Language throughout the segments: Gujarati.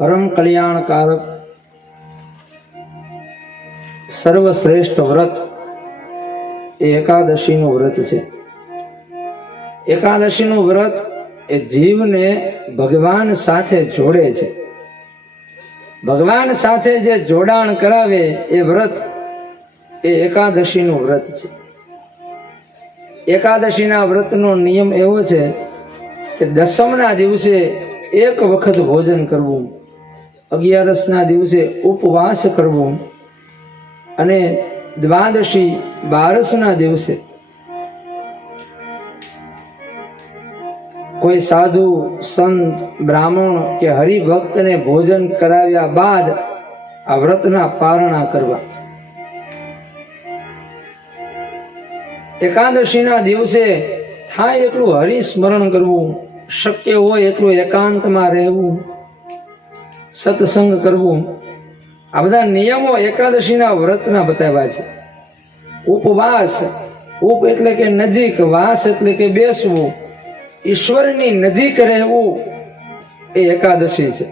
પરમ કલ્યાણકારક સર્વશ્રેષ્ઠ વ્રત એ એકાદશીનું વ્રત છે. એકાદશીનું વ્રત એ જીવને ભગવાન સાથે જોડે છે. ભગવાન સાથે જે જોડાણ કરાવે એ વ્રત એ એકાદશીનું વ્રત છે. એકાદશીના વ્રતનો નિયમ એવો છે કે દસમના દિવસે એક વખત ભોજન કરવું, 11ના દિવસે ઉપવાસ કરવું અને દ્વાદશી 12ના દિવસે કોઈ સાધુ સંત બ્રાહ્મણ કે હરિભક્તને ભોજન કરાવ્યા બાદ આ વ્રતના પારણા કરવા. એકાદશીના દિવસે થાય એટલું હરિસ્મરણ કરવું, શક્ય હોય એટલું એકાંતમાં રહેવું, સત્સંગ કરવું. આ બધા નિયમો એકાદશીના વ્રતના બતાવ્યા છે. ઉપવાસ, ઉપ એટલે કે નજીક, વાસ એટલે કે બેસવું, ઈશ્વરની નજીક રહેવું એ એકાદશી છે.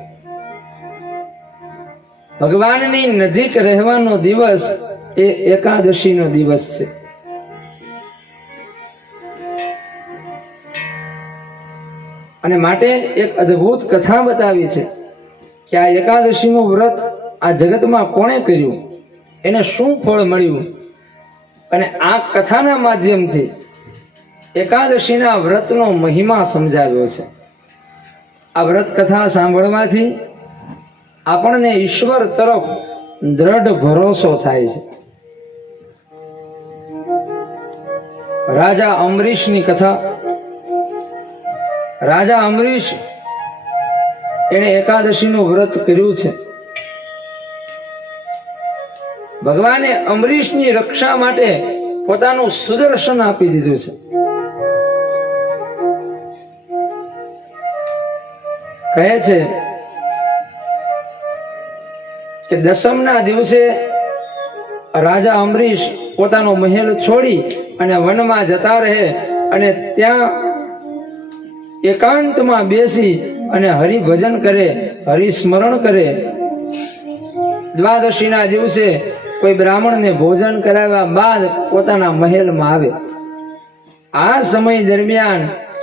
ભગવાનની નજીક રહેવાનો દિવસ એ એકાદશીનો દિવસ છે. અને માટે એક અદ્ભુત કથા બતાવી છે કે આ એકાદશીનું વ્રત આ જગતમાં કોણે કર્યું, એને શું ફળ મળ્યું, અને આ કથાના માધ્યમથી એકાદશીના વ્રતનો મહિમા સમજાવ્યો છે. આ વ્રત કથા સાંભળવાથી આપણને ઈશ્વર તરફ દ્રઢ ભરોસો થાય છે. રાજા અમરીશની કથા. રાજા અમરીશ એને એકાદશીનું વ્રત કર્યું છે. ભગવાને અમરીશની રક્ષા માટે પોતાનું સુદર્શન આપી દીધું છે. કહે છે કે દસમના દિવસે રાજા અમરીશ પોતાનો મહેલ છોડી અને વનમાં જતા રહે અને ત્યાં એકાંતમાં બેસી અને હરિભજન કરે, હરિસ્મરણ કરે. દ્વાદશીના દિવસે કોઈ બ્રાહ્મણને ભોજન કરાવ્યા બાદ પોતાના મહેલમાં આવે. આ સમય દરમિયાન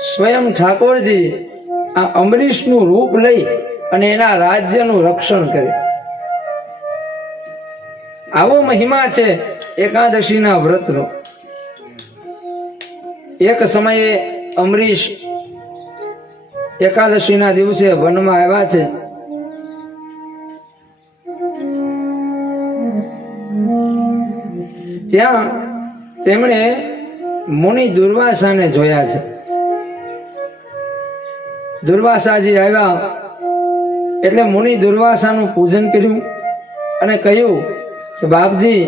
સ્વયં ઠાકોરજી આ અમરીશનું રૂપ લઈ અને એના રાજ્યનું રક્ષણ કરે. આવો મહિમા છે એકાદશીના વ્રતનો. એક સમયે અમરીશ એકાદશીના દિવસે વનમાં આવ્યા છે. ત્યાં તેમણે મુનિ દુર્વાસાને જોયા છે. દુર્વાસાજી આવ્યા એટલે મુનિ દુર્વાસાનું પૂજન કર્યું અને કહ્યું કે બાપજી,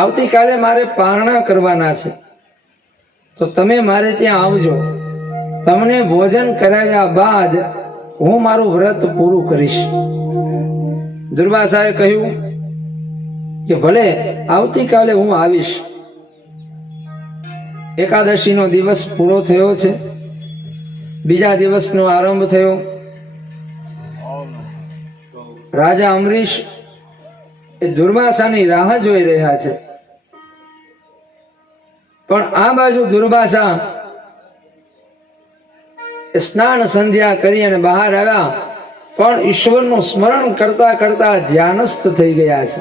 આવતીકાલે મારે પારણા કરવાના છે, તો તમે મારે ત્યાં આવજો. તમને ભોજન કરાવ્યા બાદ હું મારું વ્રત પૂરું કરીશ. દુર્વાસાએ કહ્યું કે ભલે, આવતીકાલે હું આવીશ. એકાદશીનો દિવસ પૂરો થયો છે. બીજા દિવસનો આરંભ થયો. રાજા અમરીશ એ દુર્વાસાની રાહ જોઈ રહ્યા છે. પણ આ બાજુ દુર્વાસા સ્નાન સંધ્યા કરી અને બહાર આવ્યા, પણ ઈશ્વરનું સ્મરણ કરતા કરતા ધ્યાનસ્થ થઈ ગયા છે.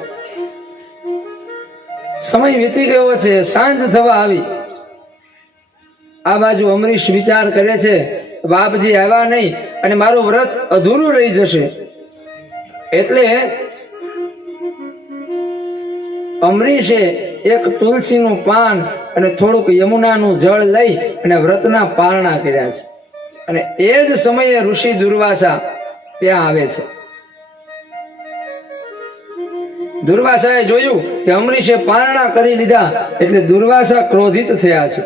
સમય વીતી ગયો છે, સાંજ થવા આવી. આ બાજુ અમરીશ વિચાર કરે છે, બાપજી આવ્યા નહીં અને મારું વ્રત અધૂરું રહી જશે. એટલે અમરીશે એક તુલસીનું પાન અને થોડુંક યમુનાનું જળ લઈ અને વ્રતના પારણા કર્યા છે. અને એ જ સમયે ઋષિ દુર્વાસા ત્યાં આવે છે. દુર્વાસાએ જોયું કે અમરીશે પારણા કરી લીધા એટલે દુર્વાસા ક્રોધિત થયા છે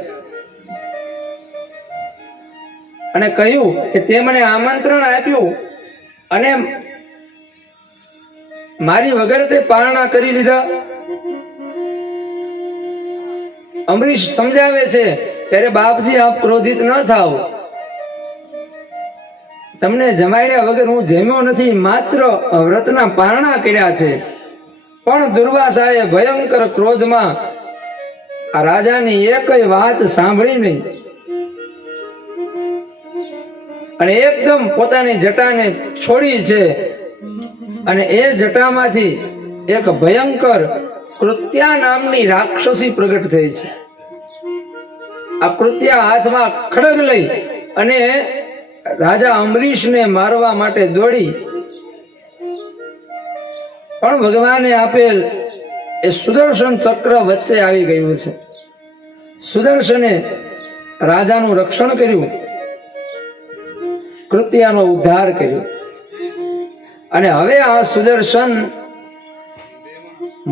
અને કહ્યું કે તે મને આમંત્રણ આપ્યું અને મારી વગર તે પારણા કરી લીધા. અમરીશ સમજાવે છે ત્યારે બાપજી આપ ક્રોધિત ન થાવ, તમને જમાડ્યા વગર હું જમ્યો નથી, માત્ર વ્રતના પારણા કર્યા છે. પણ દુર્વાસાએ ભયંકર ક્રોધમાં આ રાજાની એકય વાત સાંભળી નહીં અને એકદમ પોતાની જટાને છોડી છે અને એ જટામાંથી એક ભયંકર કૃત્યા નામની રાક્ષસી પ્રગટ થઈ છે. આ કૃત્યા હાથમાં ખડગ લઈ અને રાજા અંબરીશને મારવા માટે દોડી, પણ ભગવાને આપેલ એ સુદર્શન ચક્ર વચ્ચે આવી ગયું છે. સુદર્શને રાજાનું રક્ષણ કર્યું, કૃત્યાનો ઉદ્ધાર કર્યો અને હવે આ સુદર્શન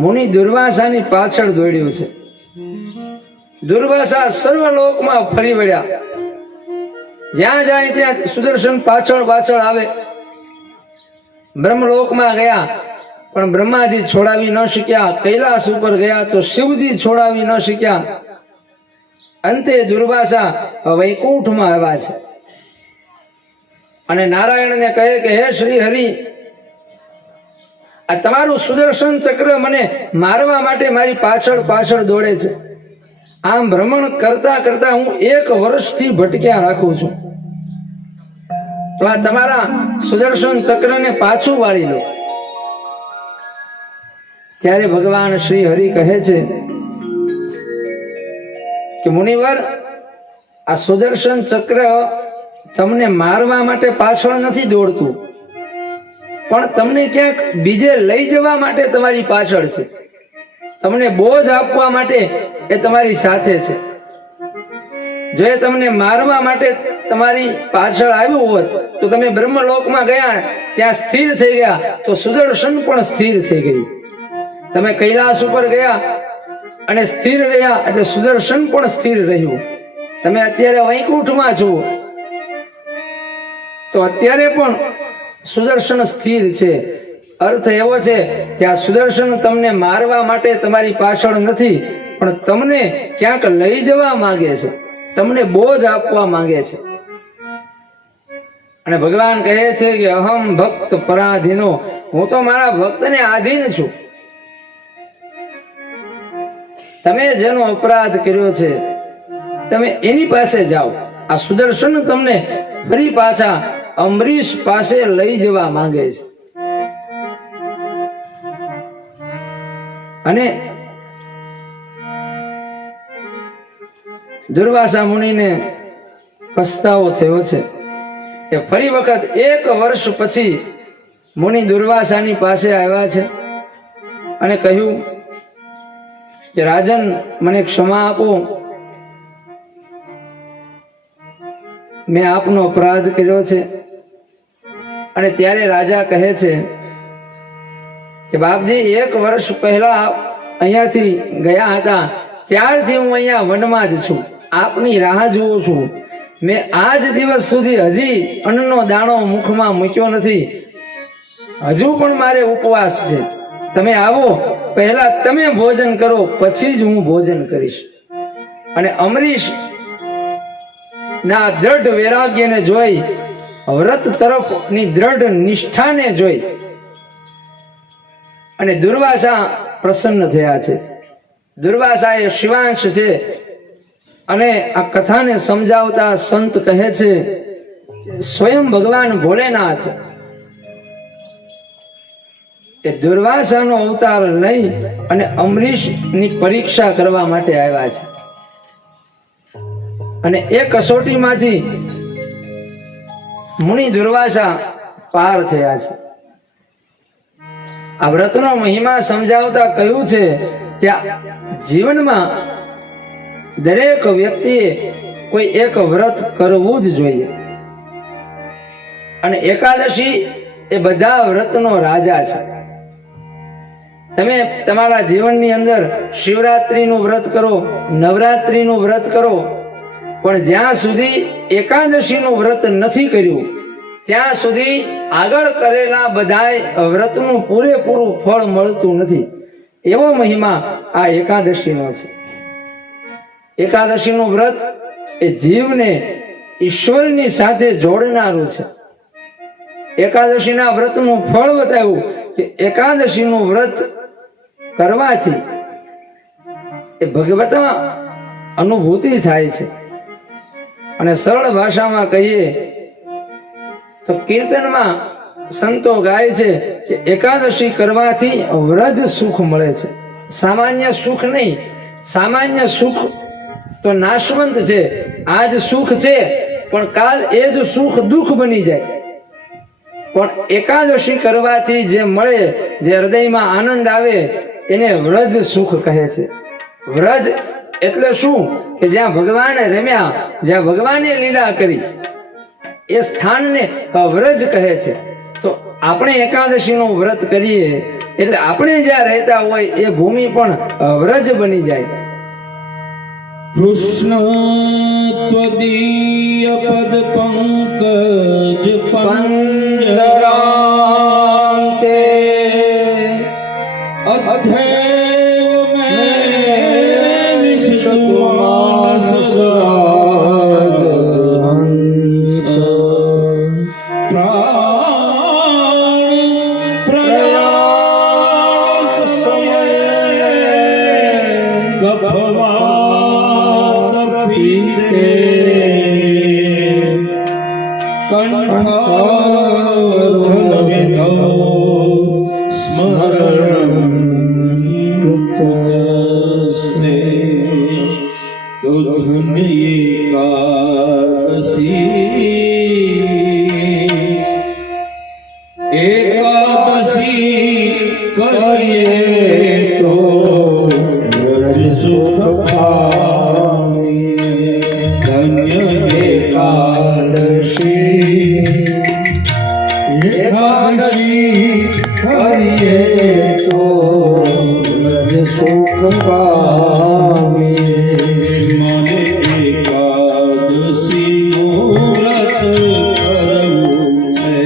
મુનિ દુર્વાસાની પાછળ દોડ્યું છે. દુર્વાસા સર્વલોકમાં ફરી વળ્યા, જ્યાં જાય ત્યાં સુદર્શન પાછળ પાછળ આવે. બ્રહ્મલોકમાં ગયા પણ બ્રહ્માજી છોડાવી ન શક્યા, કૈલાસ ઉપર ગયા તો શિવજી છોડાવી ન શક્યા. અંતે દુર્વાસા વૈકુંઠમાં આવ્યા છે અને નારાયણને કહે કે હે શ્રી હરિ, આ તમારું સુદર્શન ચક્ર મને મારવા માટે મારી પાછળ પાછળ દોડે છે. આમ ભ્રમણ કરતા કરતા હું 1 વર્ષથી ભટક્યા રાખું છું, તો આ તમારા સુદર્શન ચક્રને પાછું વાળી લો. ત્યારે ભગવાન શ્રી હરિ કહે છે કે મુનિવર, આ સુદર્શન ચક્ર તમને મારવા માટે પાછળ નથી દોડતું, પણ તમને ક્યાંક બીજે લઈ જવા માટે તમારી પાછળ છે. તમને બોધ આપવા માટે એ તમારી સાથે છે. જો એ તમને મારવા માટે તમારી પાછળ આવ્યું હોત તો તમે બ્રહ્મલોકમાં ગયા, ત્યાં સ્થિર થઈ ગયા, તો સુદર્શન પણ સ્થિર થઈ ગયું. તમે કૈલાસ ઉપર ગયા અને સ્થિર રહ્યા એટલે સુદર્શન પણ સ્થિર રહ્યું. તમે અત્યારે વૈકુંઠમાં છો તો અત્યારે પણ સુદર્શન સ્થિર છે. અર્થ એવો છે કે આ સુદર્શન તમને મારવા માટે તમારી પાછળ નથી, પણ તમને ક્યાંક લઈ જવા માંગે છે, તમને બોધ આપવા માંગે છે. અને ભગવાન કહે છે કે અહમ ભક્ત પરાધીનો, હું તો મારા ભક્તને આધીન છું. તમે જેનો અપરાધ કર્યો છે તમે એની પાસે જાઓ. આ સુદર્શન તમને ફરી પાછા અંબરીશ પાસે લઈ જવા માંગે છે. અને દુર્વાસા મુનિને પસ્તાવો થયો છે કે ફરી વખત 1 વર્ષ પછી મુનિ દુર્વાસાની પાસે આવ્યા છે અને કહ્યું કે રાજન, મને ક્ષમા આપો, મેં આપનો અપરાધ કર્યો છે. અને ત્યારે રાજા કહે છે કે બાપજી, 1 વર્ષ પહેલા અહીંયાથી ગયા હતા ત્યારથી હું અહીંયા વનમાં જ છું, આપની રાહ જોઉં છું. મેં આજ દિવસ સુધી હજી અન્નનો દાણો મુખમાં મૂક્યો નથી, હજુ પણ મારે ઉપવાસ છે. તમે આવો, પહેલા તમે ભોજન કરો, પછી જ હું ભોજન કરીશ. અને અમરીશ ના દ્રઢ વૈરાગ્યને જોઈ, વ્રત તરફની દ્રઢ નિષ્ઠાને જોઈ અને દુર્વાસા પ્રસન્ન થયા છે. દુર્વાસા એ શિવાંશ છે અને આ કથાને સમજાવતા સંત કહે છે સ્વયં ભગવાન ભોલેનાથ એ દુર્વાસાનો અવતાર લઈ અને અમરીશની પરીક્ષા કરવા માટે આવ્યા છે. અને એ કસોટીમાંથી મુનિ દુર્વાસા પાર થયા છે. આ વ્રતનો મહિમા સમજાવતા કહ્યું છે કે જીવનમાં દરેક વ્યક્તિએ કોઈ એક વ્રત કરવું જ જોઈએ. અને એકાદશી એ બધા વ્રતનો રાજા છે. તમે તમારા જીવનની અંદર શિવરાત્રીનું વ્રત કરો, નવરાત્રીનું વ્રત કરો, પણ જ્યાં સુધી એકાદશીનું વ્રત નથી કર્યું ત્યાં સુધી આગળ કરેલા બધાય વ્રતનું પૂરેપૂરું ફળ મળતું નથી. એવો મહિમા આ એકાદશીનો છે. એકાદશીનું વ્રત એ જીવને ઈશ્વરની સાથે જોડનારું છે. એકાદશીના વ્રતનું ફળ બતાવ્યું કે એકાદશીનું વ્રત કરવાથી એ ભગવતમાં અનુભૂતિ થાય છે. અને સરળ ભાષામાં કહીએ તો કીર્તનમાં સંતો ગાય છે કે એકાદશી કરવાથી વ્રજ સુખ મળે છે. સામાન્ય સુખ નહીં, સામાન્ય સુખ તો નાશવંત છે. આજ સુખ છે પણ કાલ એ જ સુખ દુઃખ બની જાય. પણ એકાદશી કરવાથી જે મળે, જે હૃદયમાં આનંદ આવે, એને વ્રજ સુખ કહે છે. વ્રજ એટલે શું? કે જ્યાં ભગવાને રમ્યા, જ્યાં ભગવાને લીલા કરી, એ સ્થાનને વ્રજ કહે છે. તો આપણે એકાદશીનું વ્રત કરીએ એટલે આપણે જ્યાં રહેતા હોય એ ભૂમિ પણ વ્રજ બની જાય. કૃષ્ણ ત્વદીય પદ પંકજ પંજરાંતે અધૈવ મેં વિશ્વમાસ હંસ પ્રાણ પ્રયાસ સમયે ગભવા એકાદશી કરીએ તો વ્રજ સુખ પામીએ. ધન્ય એકાદશી, એકાદશી કરીએ તો વ્રજ સુખ પામીએ. મને એકાદશી વ્રત કરવું છે,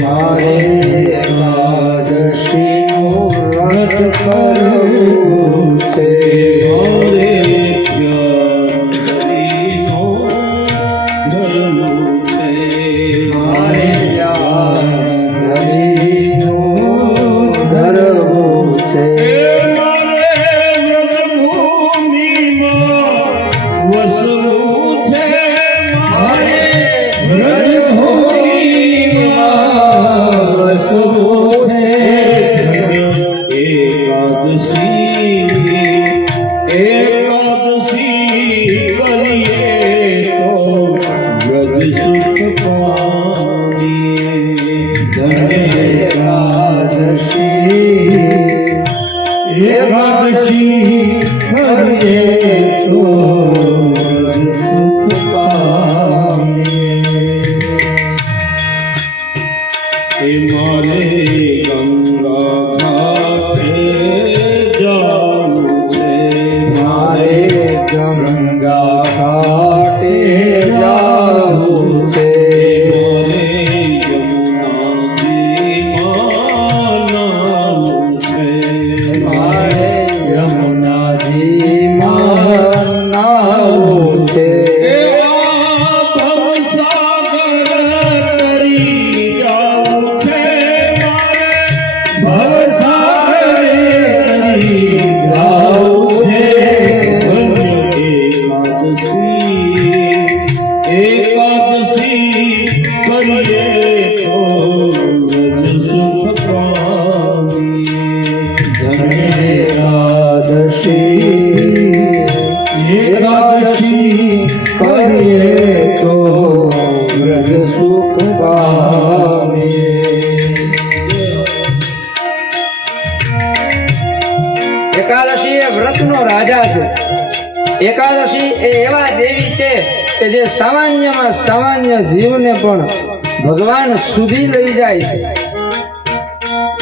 મારે એકાદશીનું વ્રત કરવું છે. મારે જ્ઞાનનો ધરવું છે, મારે જ્ઞાનનો ધરવું છે. એકાદશી એ વ્રતનો રાજા છે. એકાદશી એ એવા દેવી છે કે જે સામાન્યમાં સામાન્ય જીવને પણ ભગવાન સુધી લઈ જાય છે.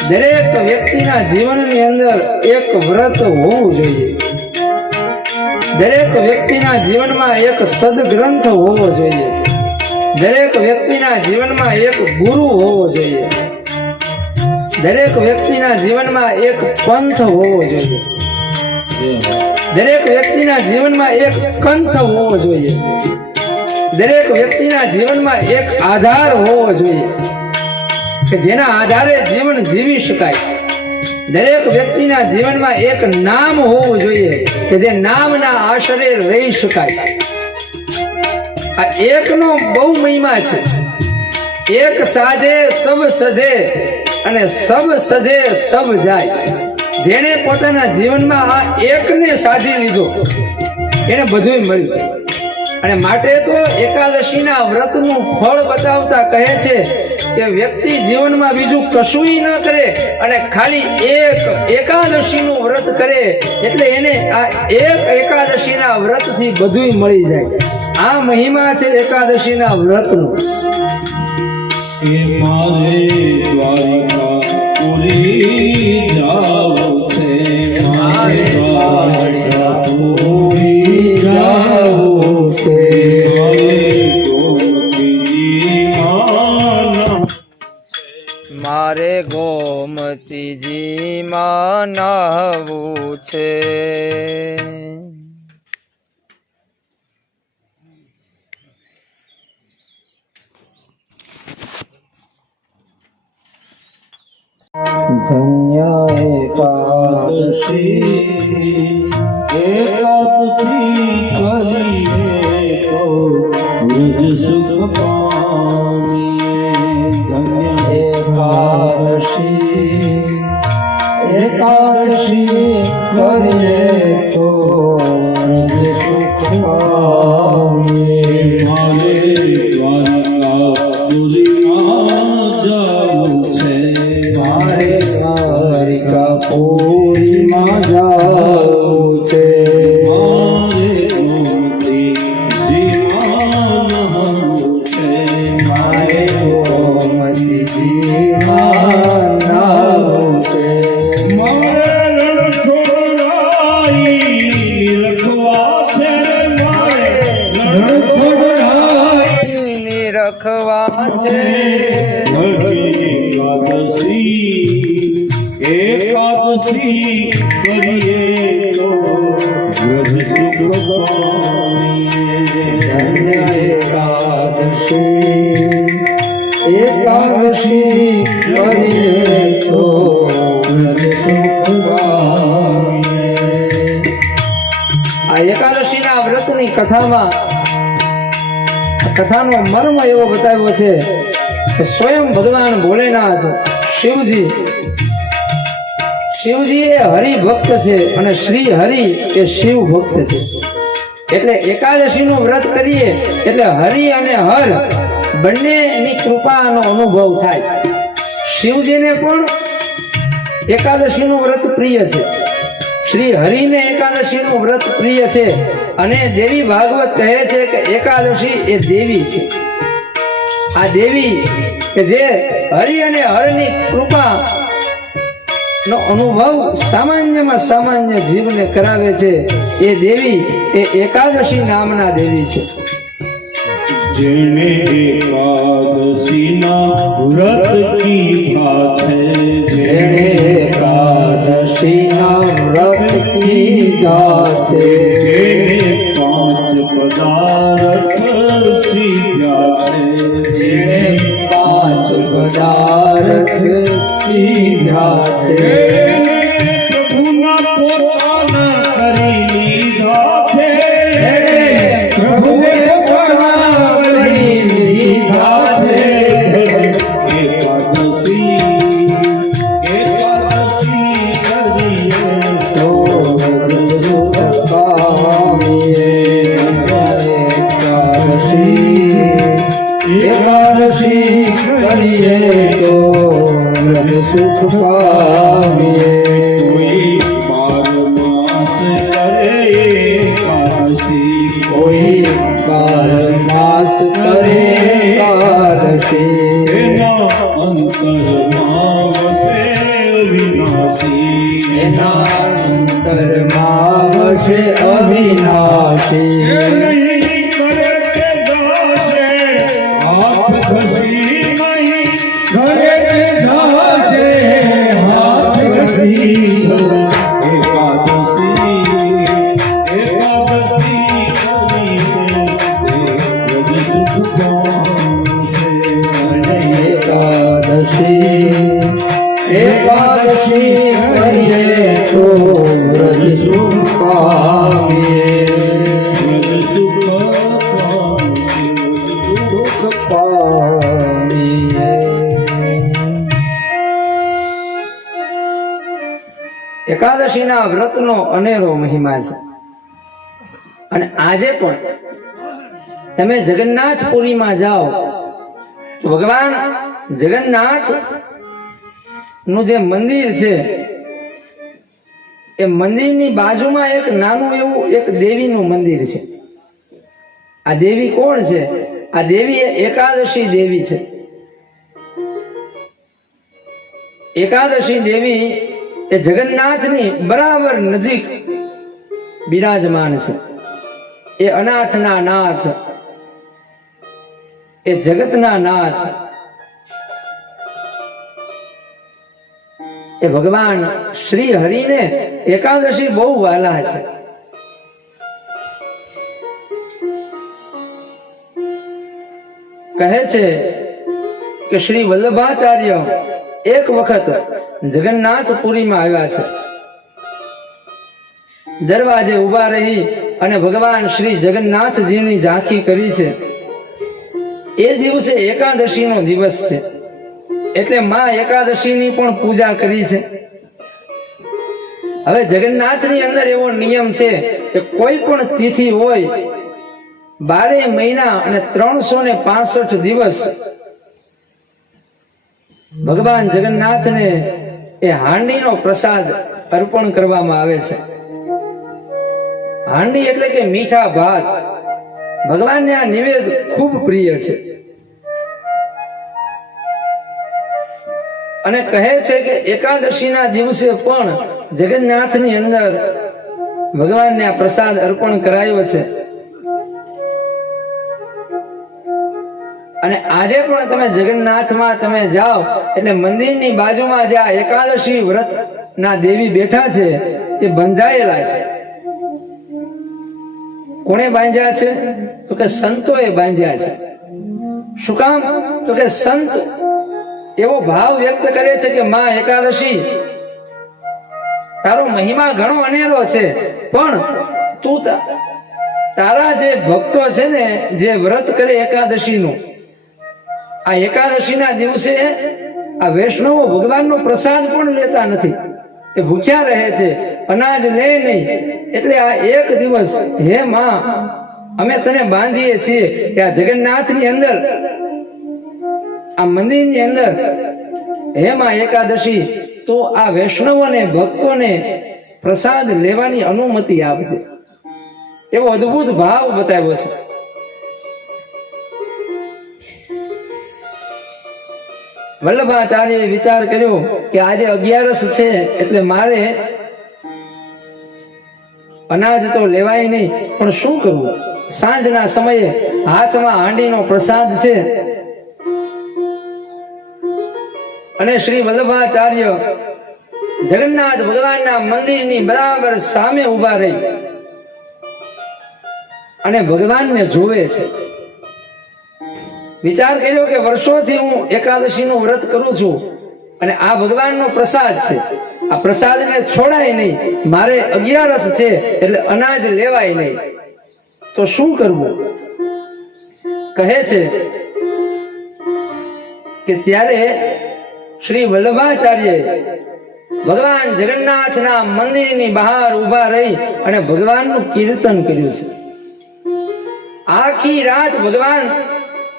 દરેક વ્યક્તિના જીવનની અંદર એક વ્રત હોવું જોઈએ. દરેક વ્યક્તિના જીવનમાં એક સદગ્રંથ હોવો જોઈએ. દરેક વ્યક્તિના જીવનમાં એક ગુરુ હોવો જોઈએ. દરેક વ્યક્તિના જીવનમાં એક પંથ હોવો જોઈએ. દરેક વ્યક્તિના જીવનમાં એક કંથ હોવો જોઈએ. દરેક વ્યક્તિના જીવનમાં એક આધાર હોવો જોઈએ. કે જેના આધારે જીવન જીવી શકાય. દરેક વ્યક્તિના જીવનમાં એક નામ હોવું જોઈએ કે જે નામના આશરે રહી શકાય. આ એકનો બહુ મહિમા છે. એક સાજે સબ સજે અને સબ સજે સબ જાય. જેણે પોતાના જીવનમાં આ એકને સાધી લીધો એને બધું મળ્યું. અને માટે તો એકાદશીના વ્રતનું ફળ બતાવતા કહે છે કે વ્યક્તિ જીવનમાં બીજું કશું ન કરે અને ખાલી એક એકાદશીનું વ્રત કરે એટલે એને આ એક એકાદશીના વ્રતથી બધું મળી જાય. આ મહિમા છે એકાદશીના વ્રતનો. મારે દ્વારિકા પૂરી જાવું છે, મારે દ્વારિકા પૂરી જાવું છે, મારે ગોમતીજીમાં નહાવું છે. ધન્ય એકાદશી, એકાદશી કરીએ તો વ્રજ સુખ પામીએ. ધન્ય એકાદશી, એકાદશી કરીએ તો વ્રજ સુખ પામીએ. મારે દ્વારકા પુરીમાં જાવું છે, મારે દ્વારિકા પૂરીમાં જાવું છે. મારે ગોમતીજીમાં નહાવું છે, મારે ગોમતીજીમાં નહાવું છે. મારે રણછોડરાઈ રખવા છે, મારે રણછોડરાઈ નિરખવા છે. એકાદશી કરીએ તો વ્રજ સુખ પામીએ. ધન્ય એકાદશી, એકાદશી કરીએ તો વ્રજ સુખ પામીએ. આ એકાદશીના વ્રતની કથાનો મર્મ એવો બતાવ્યો છે કે સ્વયં ભગવાન ભોલેનાથ શિવજી એ હરિભક્ત છે અને શ્રી હરિ એ શિવ ભક્ત છે. એટલે એકાદશીનું વ્રત કરીએ એટલે હરિ અને હર બંનેની કૃપાનો અનુભવ થાય. શિવજીને પણ એકાદશીનું વ્રત પ્રિય છે, શ્રી હરિને એકાદશીનું વ્રત પ્રિય છે. અને દેવી ભાગવત કહે છે કે એકાદશી એ દેવી છે. આ દેવી કે જે હરિ અને હરની કૃપા નો અનુભવ સામાન્યમાં સામાન્ય જીવને કરાવે છે એ દેવી એ એકાદશી નામના દેવી છે. જેણે એકાદશીના વ્રત કીધા છે, જેણે એકાદશીના વ્રત કીધા છે, જેણે પાંચ પદાર્થ સીધ્યા છે, જેણે પાંચ પદાર્થ સીધ્યા છે, પ્રભુના પોતાના કરી લીધા છે, પ્રભુએ પોતાના કરી લીધા છે. એકાદશી કરીએ તો વ્રજ સુખ પામીએ. એકાદશી કરીએ તો વ્રજ સુખ પામીએ. કોઈ 12 માસ કરે એકાદશી, કોઈ 12 માસ કરે એકાદશી, એના અંતરમાં વસે અવિનાશી, એના અંતરમાં વસે અવિનાશી. નહીં કરે તે દાસે હાથ ઘસી, નહીં કરે તે દાસે હાથ ઘસી. એકાદશી એકાદશી એકાદશી કરીએ તો વ્રજ સુખ પામીએ. વ્રજ સુખ પામીએ. એકાદશીના વ્રતનો અનેરો મહિમા છે અને આજે પણ તમે જગન્નાથપુરીમાં જાઓ તો ભગવાન જગન્નાથ નું જે મંદિર છે એ મંદિરની બાજુમાં એક નાનું એવું એક દેવીનું મંદિર છે. આ દેવી કોણ છે? આ દેવી એ એકાદશી દેવી છે. એકાદશી દેવી એ જગન્નાથની બરાબર નજીક બિરાજમાન છે. એ અનાથના નાથ, એ જગતના નાથ, એ ભગવાન શ્રી હરિને એકાદશી બહુ વાલા છે. કહે છે કે શ્રી વલ્લભાચાર્ય એક વખત જગન્નાથપુરીમાં આવ્યા છે. દરવાજે ઉભા રહી અને ભગવાન શ્રી જગન્નાથજીની ઝાંખી કરી છે. એ દિવસે એકાદશીનો દિવસ છે એટલે માં એકાદશીની પણ પૂજા કરી છે. હવે જગન્નાથની અંદર એવો નિયમ છે કે કોઈ પણ તિથિ હોય 12 મહિના અને 365 દિવસ ભગવાન જગન્નાથને એ હાંડીનો પ્રસાદ અર્પણ કરવામાં આવે છે. હાંડી એટલે કે મીઠા ભાત. ભગવાનને આ નિવેદ ખૂબ પ્રિય છે અને કહે છે કે એકાદશીના દિવસે પણ જગન્નાથની અંદર ભગવાનને આ પ્રસાદ અર્પણ કરાયો છે. અને આજે પણ તમે જગન્નાથમાં તમે જાઓ એટલે મંદિરની બાજુમાં જે આ એકાદશી વ્રત ના દેવી બેઠા છે તે બંધાયેલા છે. કોણે બાંધ્યા છે? તો કે સંતોએ બાંધ્યા છે. શું કામ? તો કે સંત એવો ભાવ વ્યક્ત કરે છે કે માં એકાદશી તારો મહિમા ઘણો અનેરો છે, પણ તું તારા જે ભક્તો છે ને જે વ્રત કરે એકાદશીનું, આ એકાદશીના દિવસે આ વૈષ્ણવો ભગવાનનો પ્રસાદ પણ લેતા નથી. એ ભૂખ્યા રહે છે, અનાજ લે નહીં. એટલે આ એક દિવસ હે માં અમે તને બાંધીએ છીએ કે આ જગન્નાથની અંદર, આ મંદિરની અંદર હે માં એકાદશી તો આ વૈષ્ણવોને ભક્તોને પ્રસાદ લેવાની અનુમતિ આપજે. એવો અદ્ભુત ભાવ બતાવ્યો છે. વલ્લભાચાર્યએ વિચાર કર્યો કે આજે 11 છે એટલે મારે અનાજ તો લેવાય નહીં, પણ શું કરવું? સાંજના સમયે હાથમાં હાંડીનો પ્રસાદ છે અને શ્રી વલ્લભાચાર્ય જગન્નાથ ભગવાનના મંદિરની બરાબર સામે ઉભા રહી અને ભગવાનને જોવે છે. વિચાર કર્યો કે વર્ષોથી હું એકાદશીનું વ્રત કરું છું અને આ ભગવાનનો પ્રસાદ છે, આ પ્રસાદને છોડાય નહીં. મારે 11 છે એટલે અનાજ લેવાય નહીં, તો શું કરવું? કહે છે કે ત્યારે શ્રી વલ્લભાચાર્ય ભગવાન જગન્નાથના મંદિરની બહાર ઉભા રહી અને ભગવાનનું કીર્તન કર્યું છે. આખી રાત ભગવાન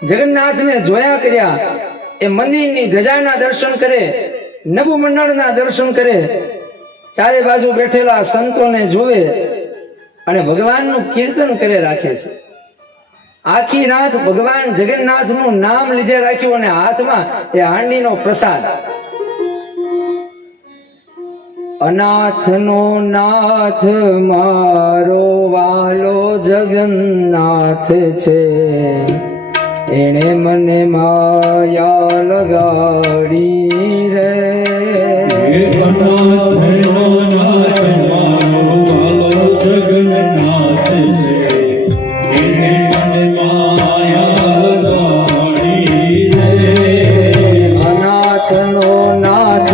જગન્નાથને જોયા કર્યા. એ મંદિરની ધજાના દર્શન કરે, નભમંડળના દર્શન કરે, ચારે બાજુ બેઠેલા સંતોને જોવે અને ભગવાનનું કીર્તન કરે રાખે છે. આખી રાત ભગવાન જગન્નાથનું નામ લીધે રાખ્યું અને હાથમાં એ હાંડીનો પ્રસાદ. અનાથનો નાથ મારો વાલો જગન્નાથ છે, એણે મને માયા લગાડી રે. અનાથનો નાથ મારો વાલો જગન્નાથ છે, એણે મને માયા લગાડી રે. અનાથનો નાથ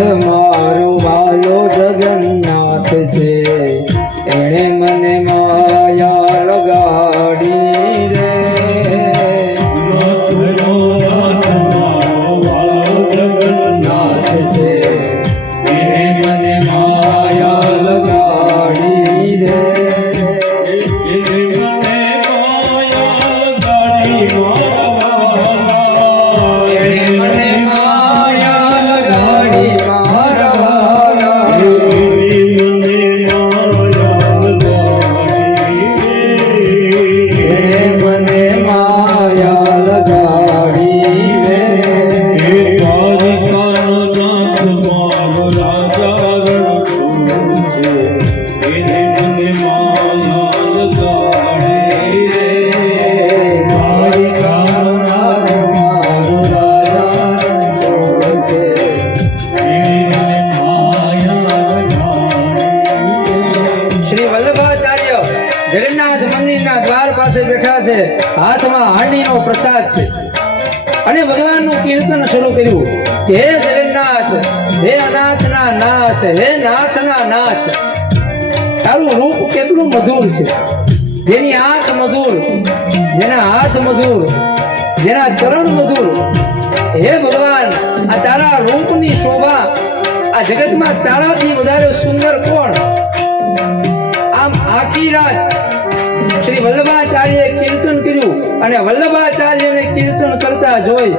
પ્રસાદ છે. અને ભગવાનનું કીર્તન શરૂ કર્યું કે હે જગન્નાથ, હે અનાથના નાથ, હે નાથના નાથ, તારું રૂપ કેટલું મધુર છે. જેની આંખ મધુર, જેના હાથ મધુર, જેના ચરણ મધુર. હે ભગવાન, આ તારા રૂપની શોભા આ જગતમાં તારાથી વધારે સુંદર કોણ? આમ આખી રાત શ્રી વલ્લભાચાર્યએ કીર્તન કર્યું અને વલ્લભાચાર્યને કીર્તન કરતા જોઈ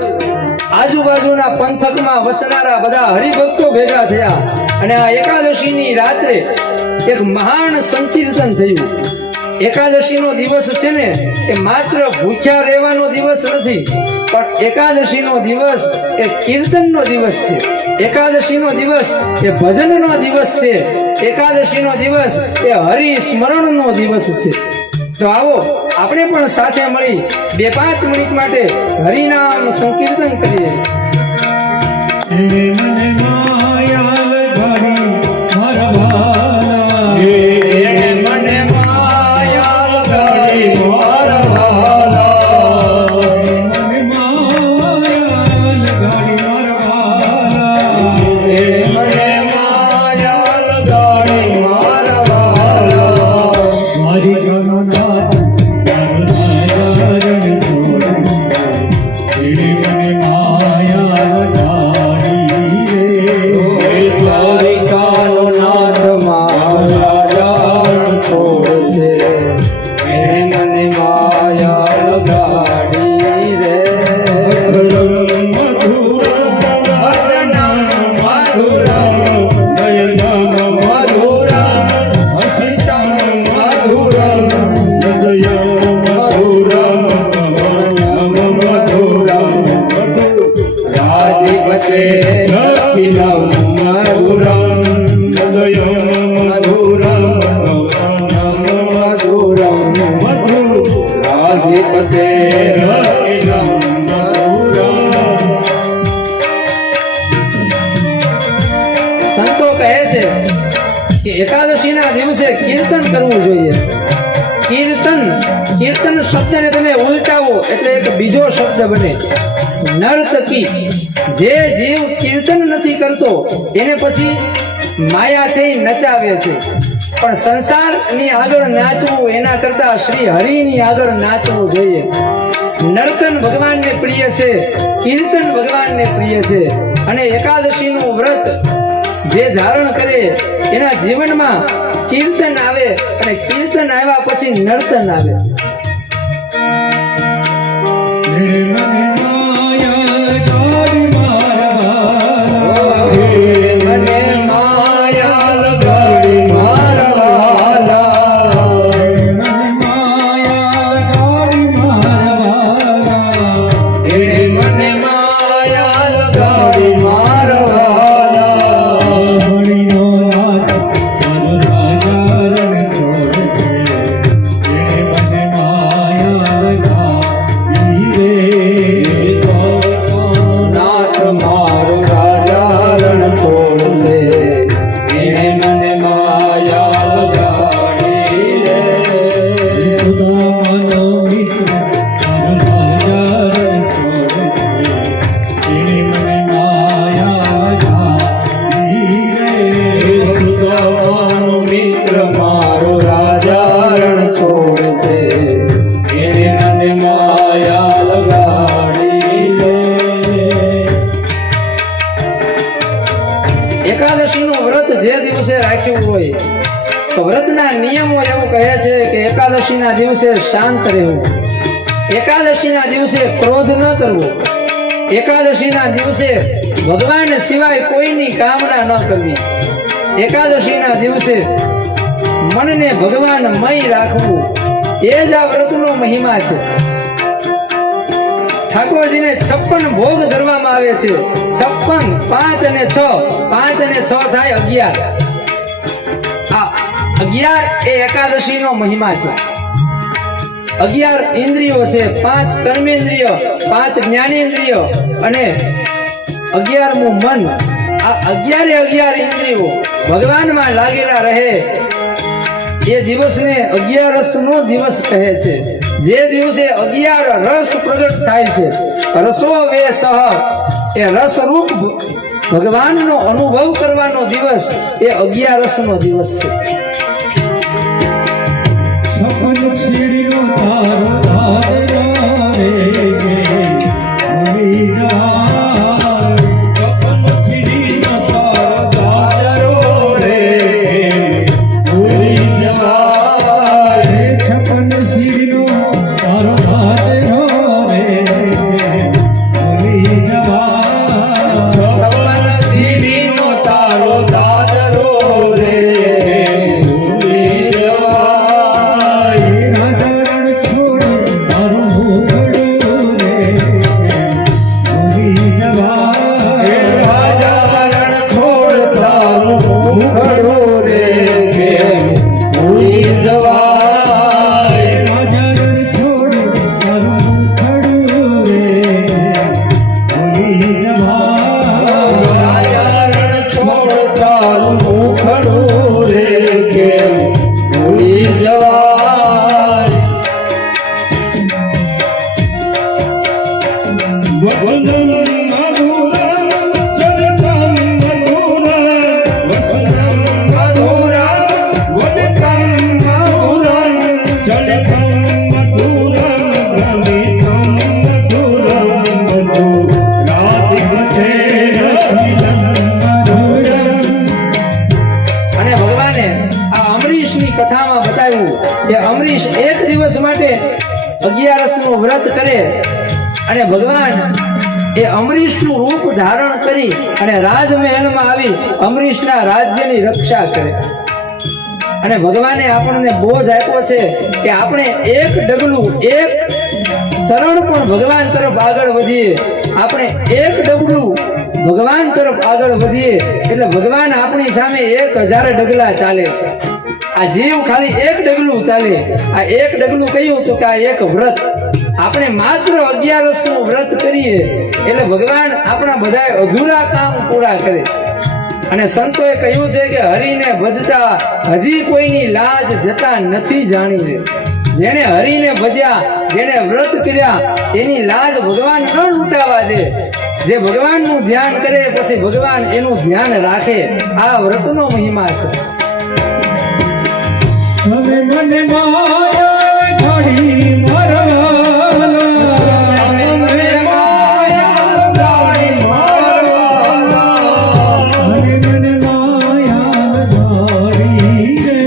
આજુબાજુના પંથકમાં વસનારા બધા હરિભક્તો ભેગા થયા અને આ એકાદશીની રાત્રે એક મહાન સંકીર્તન થયું. એકાદશીનો દિવસ છે ને એ માત્ર ભૂખ્યા રહેવાનો દિવસ નથી, પણ એકાદશીનો દિવસ એ કીર્તનનો દિવસ છે. એકાદશીનો દિવસ એ ભજનનો દિવસ છે. એકાદશીનો દિવસ એ હરિ સ્મરણનો દિવસ છે. તો આવો આપણે પણ સાથે મળી 2-5 મિનિટ માટે હરિનામ સંકીર્તન કરીએ. મને માયા લગાડી મારા વાલા, મને માયા લગાડી મારા વાલા, મને માયા લગાડી મારા વાલા, મને માયા લગાડી મારા વાલા. મારી જગન્નાથ રાજારણ છોડે, મને માયા લગાડી રે. દ્વારિકાનો નાથ મારો રાજારણ છોડ છે, એણે મને માયા લગાડી રે. મધુરમ મધુરમ ભજનમ મધુરમ નયનમ મધુરમ હસિતમ મધુરમ હૃદયમ મધુરમ મધુરમ રાધિપતે અખિલમ મધુરમ હૃદયમ મધુરમ મધુરમ મધુર રાધિપતે અખિલમ મધુરમ. સંતો કહે છે કે એકાદશીના દિવસે કીર્તન કરવું જોઈએ. કીર્તન શબ્દને તમે ઉલટાવો એટલે એક બીજો શબ્દ બને નર્તકી. જે જીવ કીર્તન નથી કરતો એને પછી માયા છે એ નચાવે છે. પણ સંસારની આગળ નાચવું એના કરતા શ્રી હરિની આગળ નાચવું જોઈએ. નર્તન ભગવાનને પ્રિય છે, કીર્તન ભગવાનને પ્રિય છે. અને એકાદશીનું વ્રત જે ધારણ કરે એના જીવનમાં કીર્તન આવે અને કીર્તન આવ્યા પછી નર્તન આવે. મને માયા લગાડી મારા મને માયા લગાડી મારા વાલા, મને માયા લગાડી મારા એણે મને માયા લગાડી મારા વાલા. હરિનો નાથ મારો રાજારણ છોડે, મને માયા લગાડી રે. નાથ મારો રાજા રણ છોડ છે, એણે મને માયા લગાડી રે. સુદામાનો મિત્ર મારો રાજારણ છોડે, મને માયા લગાડી રે. સુદામાનો મિત્ર મારો રાજા રણ છોડ છે, એણે મને માયા લગાડી રે. એકાદશીનું વ્રત જે દિવસે રાખ્યું હોય તો વ્રતના નિયમો એવું કહે છે કે એકાદશીના દિવસે શાંત રહેવું, એકાદશીના દિવસે ક્રોધ ન કરવો, એકાદશીના દિવસે ભગવાન સિવાય કોઈની કામના ન કરવી, એકાદશીના દિવસે મનને ભગવાનમય રાખવું. એ જ આ વ્રતનો મહિમા છે. ઠાકોરજીને 56 ભોગ ધરવામાં આવે છે. 56, 5 અને 6, 5 અને 6 થાય 11. આ 11 એ એકાદશીનો મહિમા છે. 11 ઇન્દ્રિયો છે, 5 કર્મેન્દ્રિયો, 5 જ્ઞાનેન્દ્રિયો અને 11મું મન. આ 11 ઇન્દ્રિયો ભગવાનમાં લાગેલા રહે એ દિવસને 11 નો દિવસ કહે છે. જે દિવસે 11 રસ પ્રગટ થાય છે, રસો વે સહ, એ રસરૂપ ભગવાનનો અનુભવ કરવાનો દિવસ એ 11 નો દિવસ છે. સપન શિરનો તારો ધારો રે ભૂલી જાય. સપન શિરનો તારો ધારો રે ભૂલી જાય. સપન શિરનો તારો ધારો રે ભૂલી જાય. સપન શિરીનો તારો દાદરો રે ભૂલી જવાય. રાજારણ છોડ તારું મુખડું રે ભૂલી જવાય. રાજારણ છોડ તારું મુખડું રે ભૂલી જવાય. રાજારણ છોડ તારું મુખડું રે ભૂલી જવાય. રાજારણ છોડ તારું મુખડું રે ભૂલી જવાય. વસનમ મધુરમ ચરિતમ મધુરમ. વસનમ મધુરમ વદિતમ મધુરમ ચલિતમ મધુરમ રમિતમ મધુરમ મધુ રાધિપતે રસિલમ મધુરમ. અને ભગવાને આ અમરીશની કથામાં બતાવ્યું કે અમરીશ એક દિવસ માટે 11 નું વ્રત કરે અને ભગવાન એ અમરીશનું રૂપ ધારણ કરી અને રાજમહેલમાં આવી અમરીશના રાજ્યની રક્ષા કરે. અને ભગવાને આપણને બોધ આપ્યો છે કે આપણે એક ડગલું, એક ચરણ પણ ભગવાન તરફ આગળ વધીએ. આપણે એક ડગલું ભગવાન તરફ આગળ વધીએ એટલે ભગવાન આપણી સામે 1000 ડગલા ચાલે છે. આ જીવ ખાલી એક ડગલું ચાલે. આ એક ડગલું કહ્યું તો કે આ એક વ્રત. આપણે માત્ર 11 નું વ્રત કરીએ એટલે ભગવાન આપણા બધા અધૂરા કામ પૂરા કરે. અને સંતોએ કહ્યું છે કે હરિને ભજતા હજી કોઈની લાજ જતા નથી જાણી રે. જેણે હરિને ભજ્યા, જેણે વ્રત કર્યા, એની લાજ ભગવાન ન લૂંટાવા દે. જે ભગવાનનું ધ્યાન કરે પછી ભગવાન એનું ધ્યાન રાખે. આ વ્રતનો મહિમા છે. તમે મને માયા ઘડી મરવાલા. તમે મને માયા દાડી મારવાલા. તમે મને માયા ઘડી રે.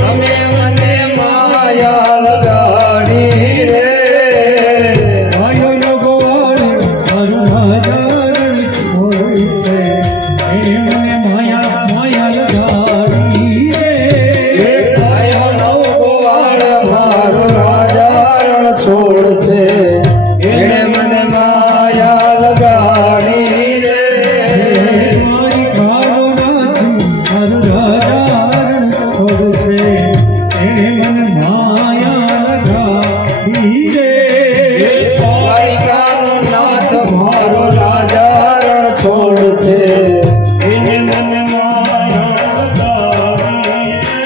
તમે મને માયા લગાડી રે. આયો લગવાળ મારું રાજારણ છોડે. એને મને માયા માયા લગાડી રે. આયો નવગોવાળ મારો રાજારણ છોડ છે. એણે મને માયા લગાડી રે. મારી કાળોનાથી મારું રાજારણ છોડશે. એને મને માયા લગાડી રે. દ્વારિકાનો નાથ મારો રાજારણ છોડ છે. એને મને માયા લગાડી રે.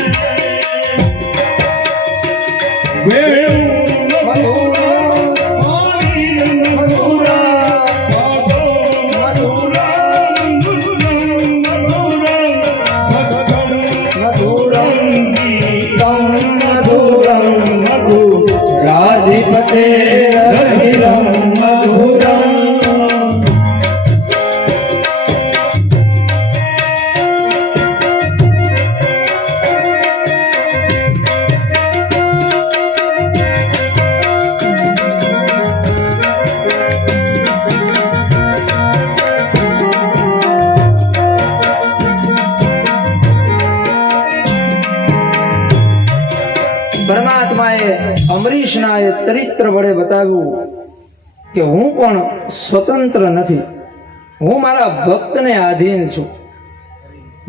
રાધિપતે રહિલમ મધુરમ. પરમાત્માએ અમરીશના એ ચરિત્ર વડે બતાવ્યું કે હું પણ સ્વતંત્ર નથી, હું મારા ભક્તને આધીન છું.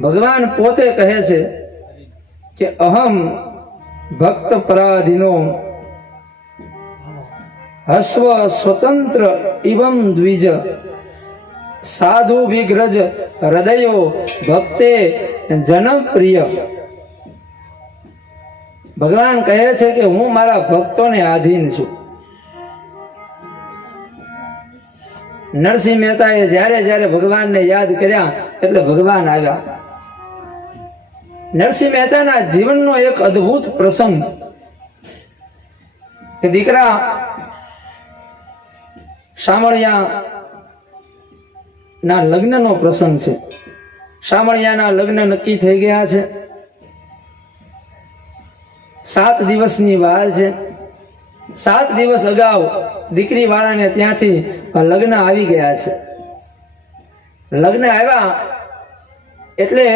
ભગવાન પોતે કહે છે કે અહમ ભક્ત પરાધીનો હસ્વ સ્વતંત્ર ઇવમ દ્વિજ સાધુ વિગ્રજ હૃદયો ભક્તે જનપ્રિય. ભગવાન કહે છે કે હું મારા ભક્તોને આધીન છું. નરસિંહ મહેતાએ જ્યારે જ્યારે ભગવાનને યાદ કર્યા એટલે ભગવાન આવ્યા. નરસિંહ મહેતાના જીવનનો એક અદ્ભુત પ્રસંગ કે દીકરા શામળિયા ના લગ્નનો પ્રસંગ છે. શામળિયાના લગ્ન નક્કી થઈ ગયા છે. 7 દિવસની વાર છે. 7 દિવસ અગાઉ દીકરી વાળાને ત્યાંથી લગ્ન આવી ગયા છે. લગ્ન આવ્યા એટલે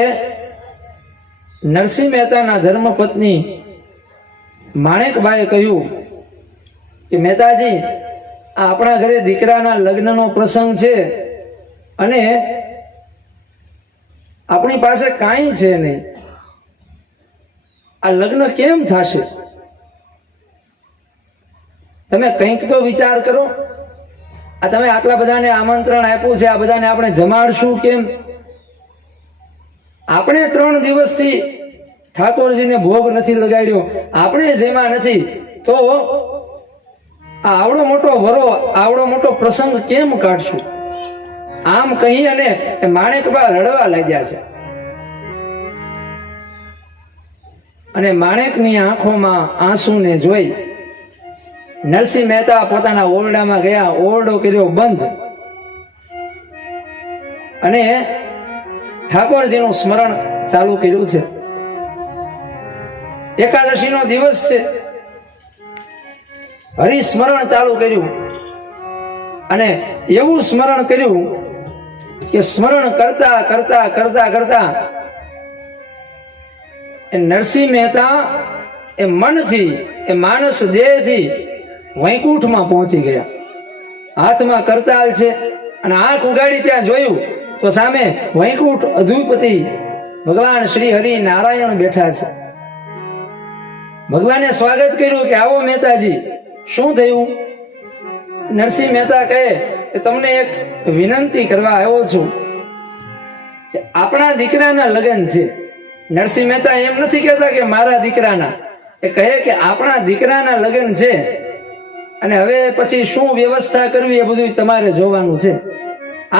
નરસિંહ મહેતાના ધર્મપત્ની માણેકબાએ કહ્યું કે મહેતાજી, આ આપણા ઘરે દીકરાના લગ્નનો પ્રસંગ છે અને આપણી પાસે કાંઈ છે નહીં, આ લગ્ન કેમ થશે? તમે કંઈક તો વિચાર કરો. આ તમે આટલા બધાને આમંત્રણ આપ્યું છે, આ બધાને આપણે જમાડશું કેમ? આપણે 3 દિવસથી ઠાકોરજીને ભોગ નથી લગાડ્યો, આપણે જેમાં નથી, તો આવડો મોટો વરો, આવડો મોટો પ્રસંગ કેમ કાઢશું? આમ કહી અને માણેકબા રડવા લાગ્યા છે. અને માણેકની આંખોમાં આંસુને જોઈ નરસિંહ મહેતા પોતાના ઓરડામાં ગયા. ઓરડો કર્યો બંધ અને ઠાકોરજીનું સ્મરણ ચાલુ કર્યું છે. એકાદશીનો દિવસ છે. હરિસ્મરણ ચાલુ કર્યું અને એવું સ્મરણ કર્યું કે સ્મરણ કરતા કરતા કરતા કરતા એ નરસિંહ મહેતા એ મનથી, એ માનસ દેહથી વૈકુંઠમાં પહોંચી ગયા. હાથમાં કરતાલ છે અને આંખ ઉગાડી ત્યાં જોયું તો સામે વૈકુંઠ અધિપતિ ભગવાન શ્રી હરિ નારાયણ બેઠા છે. ભગવાને સ્વાગત કર્યું કે આવો મહેતાજી, શું થયું? નરસિંહ મહેતા કહે કે તમને એક વિનંતી કરવા આવ્યો છું કે આપણા દીકરાના લગ્ન છે. નરસિંહ મહેતા એમ નથી કહેતા કે મારા દીકરાના, એ કહે કે આપણા દીકરાના લગ્ન છે અને હવે પછી શું વ્યવસ્થા કરવી એ બધું તમારે જોવાનું છે.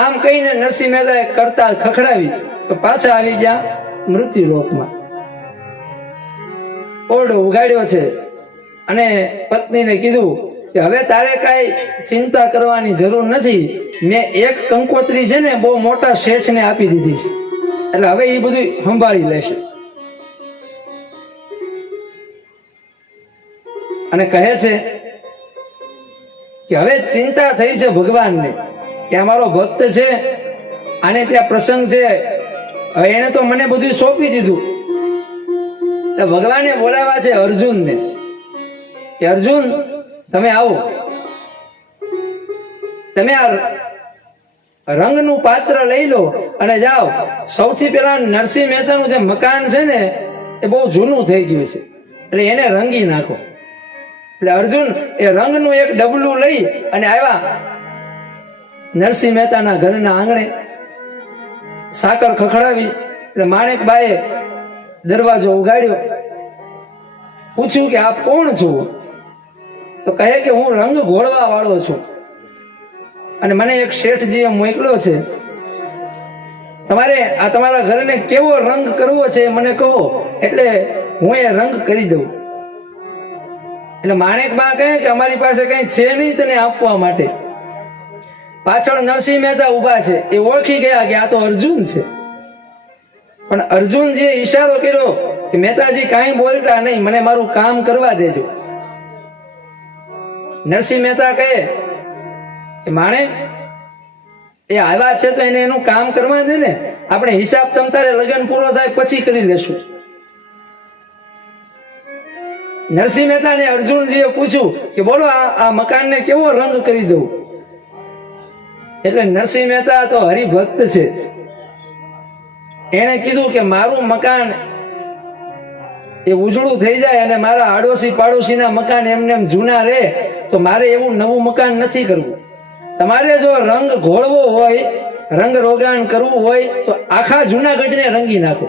આમ કહીને નરસિંહ મહેતાએ કરતાલ ખખડાવી તો પાછા આવી ગયા મૃત્યુલોકમાં. ઓરડો ઉગાડ્યો છે અને પત્નીને કીધું કે હવે તારે કાંઈ ચિંતા કરવાની જરૂર નથી, મેં એક કંકોત્રી છે ને બહુ મોટા શેઠને આપી દીધી છે, એટલે હવે એ બધું સંભાળી લેશે. અને કહે છે કે હવે ચિંતા થઈ છે ભગવાનને કે અમારો ભક્ત છે, આને ત્યાં પ્રસંગ છે, હવે એને તો મને બધું સોંપી દીધું. ભગવાને બોલાવ્યા છે અર્જુનને કે અર્જુન તમે આવો, તમે આ રંગનું પાત્ર લઈ લો અને જાઓ. સૌથી પહેલા નરસિંહ મહેતાનું જે મકાન છે ને એ બહુ જૂનું થઈ ગયું છે, એટલે એને રંગી નાખો. એટલે અર્જુન એ રંગનું એક ડબલું લઈ અને આવ્યા નરસિંહ મહેતાના ઘરના આંગણે. સાકર ખખડાવી એટલે માણેકબાએ દરવાજો ઉગાડ્યો. પૂછ્યું કે આપ કોણ છો? તો કહે કે હું રંગ ઘોળવા વાળો છું અને મને એક શેઠજીએ મોકલ્યો છે. તમારે આ તમારા ઘરને કેવો રંગ કરવો છે મને કહો, એટલે હું એ રંગ કરી દઉં. એટલે માણેકબા કહે કે અમારી પાસે કઈ છે નહીં તને આપવા માટે. પાછળ નરસિંહ મહેતા ઉભા છે, એ ઓળખી ગયા કે આ તો અર્જુન છે. પણ અર્જુનજીએ ઈશારો કર્યો કે મહેતાજી કાંઈ બોલતા નહીં, મને મારું કામ કરવા દેજો. નરસિંહ મહેતા કહે કે માણેક એ આવ્યા છે તો એને એનું કામ કરવા દે ને, આપણે હિસાબ તમ તારે લગ્ન પૂરો થાય પછી કરી લેશું. નરસિંહ મહેતાને અર્જુનજીએ પૂછ્યું કે બોલો આ મકાનને કેવો રંગ કરી દઉં? એટલે નરસિંહ મહેતા તો હરિભક્ત છે, એને કીધું કે મારું મકાન એ ઉજળું થઈ જાય અને મારા આડોશી પાડોશીના મકાન એમને એમ જૂના રહે તો મારે એવું નવું મકાન નથી કરવું. તમારે જો રંગ ઘોળવો હોય, રંગ રોગાણ કરવું હોય તો આખા જૂનાગઢને રંગી નાખો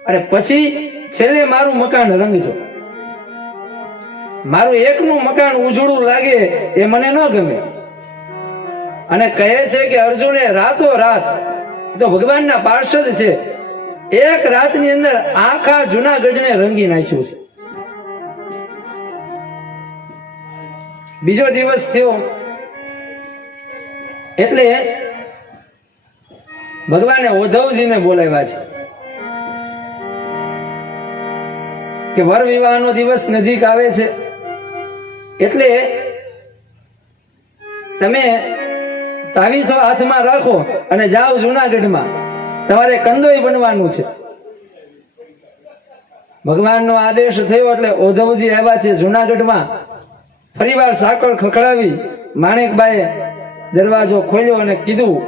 અને પછી છેલ્લે મારું મકાન રંગજો. મારું એકનું મકાન ઉજળું લાગે એ મને ન ગમે. અને કહે છે કે અર્જુને રાતો રાત, તો ભગવાનના પાર્ષદ છે, એક રાતની અંદર આખા જુનાગઢને રંગી નાખ્યું છે. બીજો દિવસ થયો એટલે ભગવાને ઉદ્ધવજીને બોલાવ્યા છે કે વર વિવાહનો દિવસ નજીક આવે છે, એટલે તમે તાવીથો હાથમાં રાખો અને જાઓ જુનાગઢમાં, તમારે કંદોઈ બનવાનું છે. ભગવાનનો આદેશ થયો એટલે ઉદ્ધવજી આવ્યા છે જુનાગઢમાં. ફરીવાર સાકળ ખખડાવી માણેકબાઈએ દરવાજો ખોલ્યો અને કીધું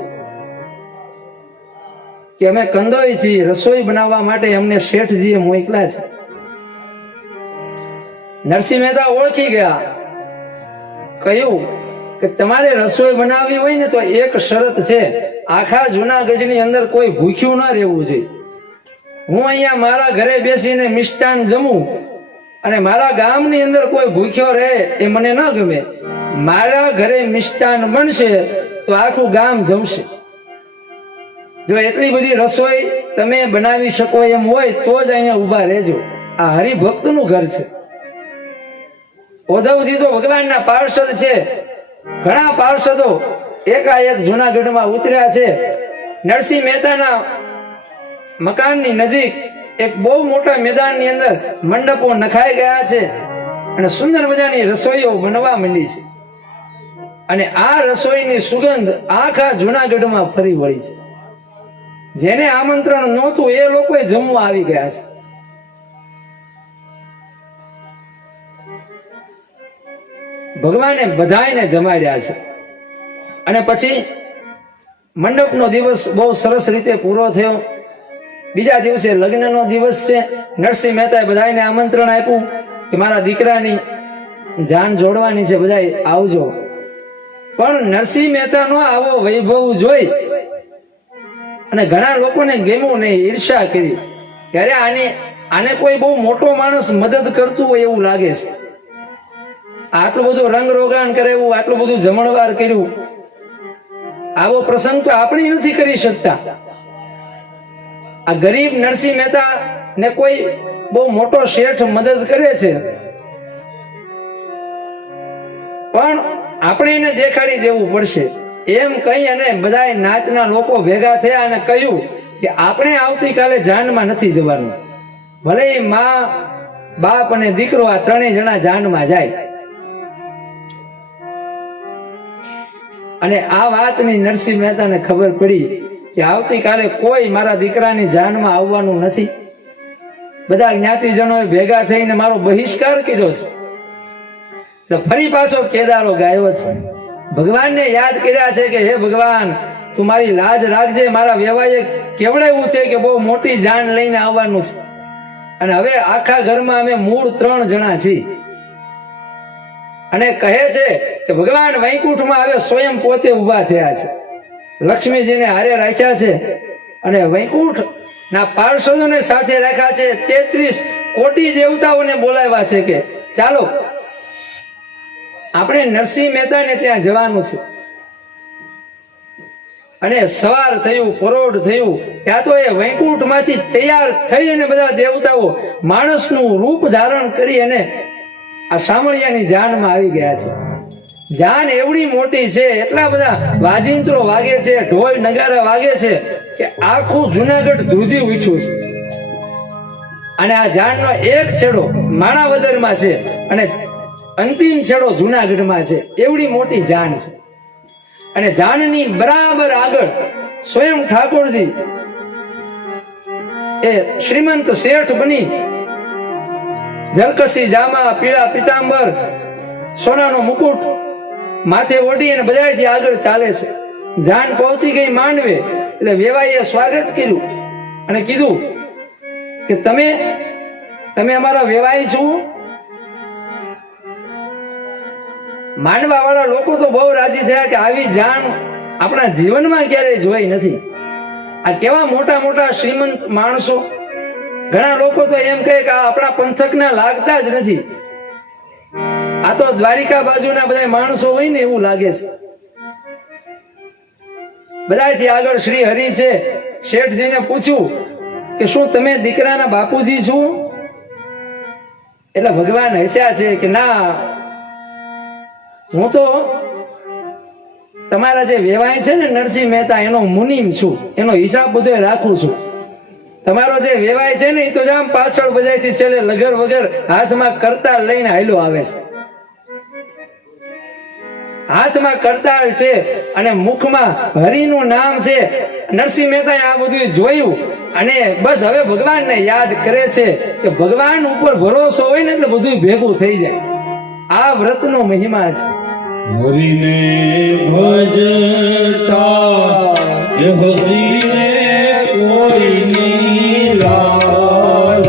કે અમે કંદોઈ છીએ, રસોઈ બનાવવા માટે અમને શેઠજીએ મોકલ્યા છે. નરસિંહ મહેતા ઓળખી ગયા, કહ્યું કે તમારે રસોઈ બનાવવી હોય ને તો એક શરત છે, આખા જુનાગઢની અંદર કોઈ ભૂખ્યું ના રહેવું જોઈએ. હું અહીંયા મારા ઘરે બેસીને મિષ્ટાન જમું અને મારા ગામની અંદર કોઈ ભૂખ્યો રહે એ મને ન ગમે. મારા ઘરે મિષ્ટાન બનશે તો આખું ગામ જમશે. જો એટલી બધી રસોઈ તમે બનાવી શકો એમ હોય તો જ અહીંયા ઉભા રહેજો. આ હરિભક્તનું ઘર છે. ઉદ્ધવજી તો ભગવાનના પાર્ષદ છે. ઘણા પાર્ષદો એકાએક જુનાગઢમાં ઉતર્યા છે. નરસિંહ મહેતાના મકાનની નજીક એક બહુ મોટા મેદાનની અંદર મંડપો નખાઈ ગયા છે અને સુંદર મજાની રસોઈઓ બનવા માંડી છે. અને આ રસોઈની સુગંધ આખા જુનાગઢમાં ફરી વળી છે. જેને આમંત્રણ નહોતું એ લોકો જમવા આવી ગયા છે. ભગવાને બધાને જમાડ્યા છે. અને પછી મંડપનો દિવસ બહુ સરસ રીતે પૂરો થયો. બીજા દિવસે લગ્નનો દિવસ છે. નરસિંહ મહેતાએ બધાને આમંત્રણ આપ્યું કે મારા દીકરાની જાન જોડવાની છે, બધા આવજો. પણ નરસિંહ મહેતાનો આવો વૈભવ જોઈ અને ઘણા લોકોને ગમ્યું નહીં, ઈર્ષા કરી. ત્યારે આને કોઈ બહુ મોટો માણસ મદદ કરતું હોય એવું લાગે છે. આટલું બધું રંગ રોગાન કરેવું, આટલું બધું જમણવાર કર્યું, આવો પ્રસંગ તો આપણે નથી કરી શકતા. આ ગરીબ નરસિંહ મહેતા ને કોઈ બહુ મોટો શેઠ મદદ કરે છે, પણ આપણે એને દેખાડી દેવું પડશે એમ કહી અને બધા નાતના લોકો ભેગા થયા અને કહ્યું કે આપણે આવતીકાલે જાનમાં નથી જવાનું. ભલે માં, બાપ અને દીકરો આ ત્રણેય જણા જાનમાં જાય. અને આ વાતની નરસિંહ મહેતાને ખબર પડી કે આવતીકાલે કોઈ મારા દીકરાની જાનમાં આવવાનું નથી. બધા જ્ઞાતિજનોએ ભેગા થઈને મારો બહિષ્કાર કર્યો છે. તો ફરી પાછો કેદારો ગાયો છે. ભગવાનને યાદ કર્યા છે કે હે ભગવાન, તું મારી લાજ રાખજે. મારા વેવાએ કેવડાવ્યું છે કે બહુ મોટી જાન લઈને આવવાનું છે અને હવે આખા ઘરમાં અમે મૂળ 3 જણા છીએ. અને કહે છે કે ભગવાન વૈકુંઠમાં હવે સ્વયં પોતે ઉભા થયા છે. લક્ષ્મીજીને હારે રાખ્યા છે અને વૈકુંઠ ના પાર્ષદોને સાથે રાખ્યા છે. 33 કોટી દેવતાઓને બોલાવ્યા છે કે ચાલો આપણે નરસિંહ મહેતાને ત્યાં જવાનું છે. અને સવાર થયું, પરોઢ થયું, ત્યાં તો એ વૈકુંઠ માંથી તૈયાર થઈ અને બધા દેવતાઓ માણસનું રૂપ ધારણ કરી અને આ શામળિયાની જાનમાં આવી ગયા છે. જાન એવડી મોટી છે, એટલા બધા વાજિંત્રો વાગે છે, ઢોલ નગારા વાગે છે કે આખું જુનાગઢ ધ્રુજી ઉઠ્યું છે. અને આ જાનનો એક છેડો માણાવદરમાં છે અને અંતિમ છેડો જુનાગઢમાં છે. એવડી મોટી જાન છે. અને જાનની બરાબર આગળ સ્વયં ઠાકોરજી એ શ્રીમંત શેઠ બની ઝરકસી જામા, પીળા પીતાંબર, સોનાનો મુકુટ માથે ઓઢી અને બધાથી આગળ ચાલે છે. જાન પહોંચી ગઈ માંડવે એટલે વેવાઈએ સ્વાગત કર્યું અને કીધું કે તમે અમારા વેવાઈ છો. માંડવા વાળા લોકો તો બહુ રાજી થયા કે આવી જાન આપણા જીવનમાં ક્યારેય જોઈ નથી. આ કેવા મોટા મોટા શ્રીમંત માણસો. ઘણા લોકો તો એમ કહે કે આ આપણા પંથકના લાગતા જ નથી. આ તો દ્વારિકા બાજુના બધા માણસો હોય ને એવું લાગે છે. બધાથી આગળ શ્રી હરિ છે. શેઠજીને પૂછ્યું કે શું તમે દીકરાના બાપુજી છો? એટલે ભગવાન હસ્યા છે કે ના, હું તો તમારા જે વેવાય છે ને નરસિંહ મહેતા એનો મુનિમ છું, એનો હિસાબ બધો રાખું છું. તમારો જે વેવાય છે ને એ તો જામ પાછળ બધાથી છેલ્લે લગર વગર હાથમાં કરતાળ લઈને હાલ્યો આવે છે. હાથમાં કરતાળ છે અને મુખમાં હરિનું નામ છે. નરસિંહ મહેતાએ આ બધું જોયું અને બસ હવે ભગવાનને યાદ કરે છે કે ભગવાન ઉપર ભરોસો હોય ને એટલે બધું ભેગું થઈ જાય. આ વ્રતનો મહિમા છે. હરિને ભજતા એ હરિને કોઈની લાજ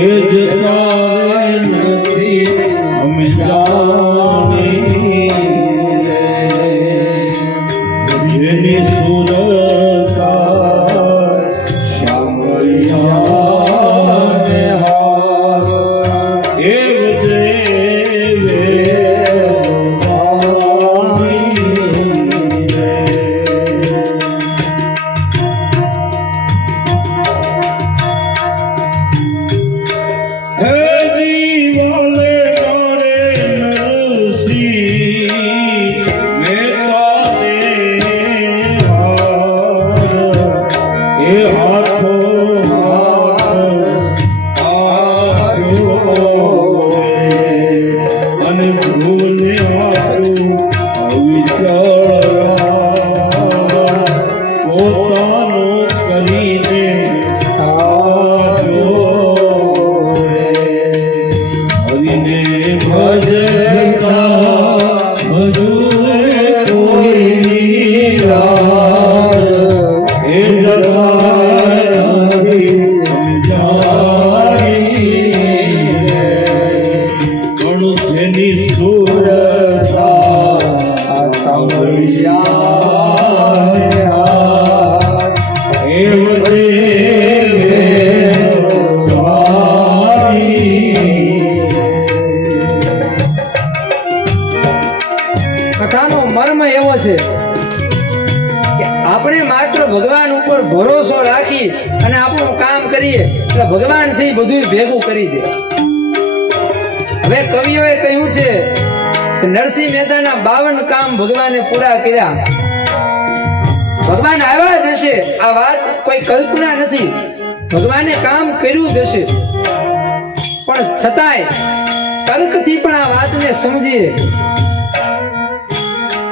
એ જતા નથી અમે જાણી જેની સુરતા શ્યામળિયા એવ દેવે કથાનો મર્મ એવો છે કે આપણે માત્ર ભગવાન ઉપર ભરોસો રાખી અને આપણું કામ કરીએ એટલે ભગવાન છે એ બધું ભેગું કરી દે. હવે કવિઓએ કહ્યું છે કે નરસિંહ મહેતાના 52 કામ ભગવાને પૂરા કર્યા. ભગવાન આવ્યા જ હશે, આ વાત કોઈ કલ્પના નથી. ભગવાને કામ કર્યું જ હશે, પણ છતાંય તર્કથી પણ આ વાતને સમજીએ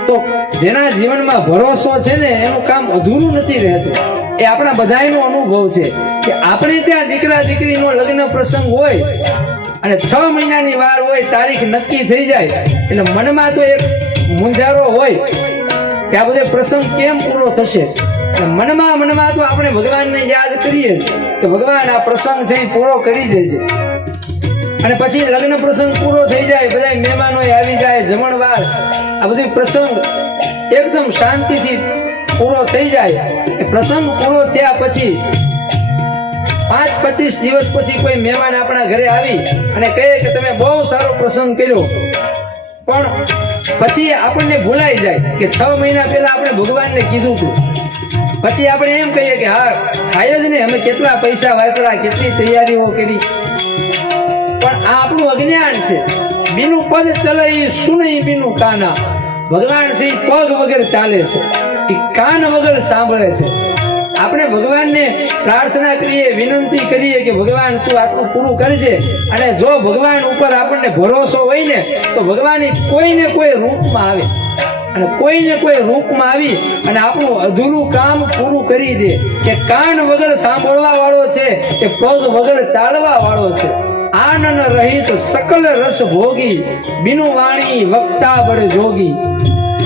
તો જેના જીવનમાં ભરોસો છે ને એનું કામ અધૂરું નથી રહેતું. એ આપણા બધાયનો અનુભવ છે કે આપણે ત્યાં દીકરા દીકરીનો લગ્ન પ્રસંગ હોય અને 6 મહિનાની વાર હોય, તારીખ નક્કી થઈ જાય એટલે મનમાં તો એક મૂંઝારો હોય કે આ બધો પ્રસંગ કેમ પૂરો થશે. મનમાં તો આપણે ભગવાનને યાદ કરીએ કે ભગવાન આ પ્રસંગ છે એ પૂરો કરી દેજે. અને પછી લગ્ન પ્રસંગ પૂરો થઈ જાય, બધા મહેમાનો આવી જાય, જમણવાર, આ બધું પ્રસંગ એકદમ શાંતિથી પૂરો થઈ જાય. પ્રસંગ પૂરો થયા પછી 5-25 દિવસ પછી કોઈ મહેમાન આપણા ઘરે આવી અને કહે કે તમે બહુ સારો પ્રસંગ કર્યો, પણ પછી આપણને ભૂલાઈ જાય કે 6 મહિના પહેલા આપણે ભગવાનને કીધું હતું. પછી આપણે એમ કહીએ કે હા થાય જ ને, અમે કેટલા પૈસા વાપર્યા, કેટલી તૈયારીઓ કરી, પણ આ આપણું અજ્ઞાન છે. બીનું પદ ચલે સુનઈ બીનું કાના. ભગવાન છે પગ વગર ચાલે છે, એ કાન વગર સાંભળે છે. આપણે ભગવાનને પ્રાર્થના કરીએ, વિનંતી કરીએ કે ભગવાન તું આટલું પૂરું કરજે, અને જો ભગવાન ઉપર આપણને ભરોસો હોય ને તો ભગવાન કોઈને કોઈ રૂપમાં આવે અને કોઈને કોઈ રૂપમાં આવી અને આપણું અધૂરું કામ પૂરું કરી દે. કે કાન વગર સાંભળવા વાળો છે, કે પગ વગર ચાલવા વાળો છે. આનન રહિત સકલ રસ ભોગી, બિનુ વાણી વક્તા બળ જોગી.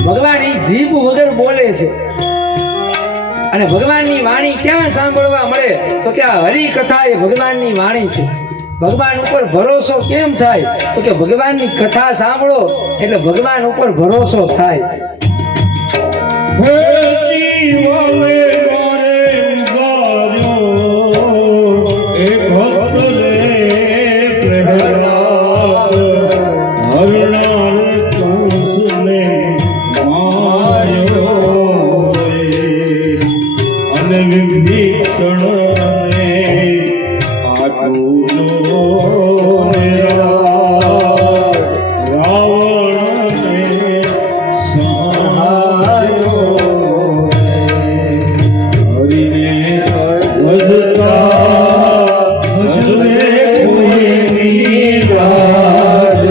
ભગવાન ઈ જીભ વગર બોલે છે અને ભગવાનની વાણી ક્યાં સાંભળવા મળે તો કે આ હરિ કથા એ ભગવાનની વાણી છે. ભગવાન ઉપર ભરોસો કેમ થાય તો કે ભગવાનની કથા સાંભળો એટલે ભગવાન ઉપર ભરોસો થાય. વિભીષણ ને આતુલો રાવણ ને સહાયો હરિને ભજતા ભજવે કોઈ રાજ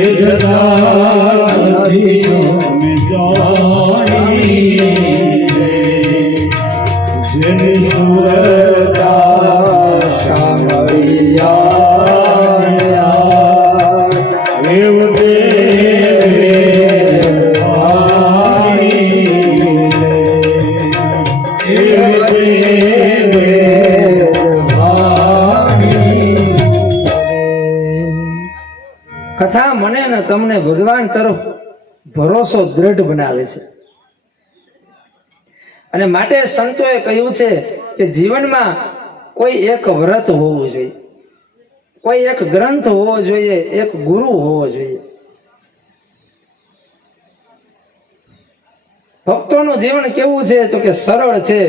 એ જતા નથી અમે જાણી જેની સુરતા શામળિયા એવ દેવે ભાણી એવ દેવે ભાણી. કથા મને ને તમને ભગવાન તરફ ભરોસો દ્રઢ બનાવે છે અને માટે સંતોએ કહ્યું છે કે જીવનમાં કોઈ એક વ્રત હોવું જોઈએ, કોઈ એક ગ્રંથ હોવો જોઈએ, એક ગુરુ હોવો જોઈએ. ભક્તોનું જીવન કેવું છે તો કે સરળ છે,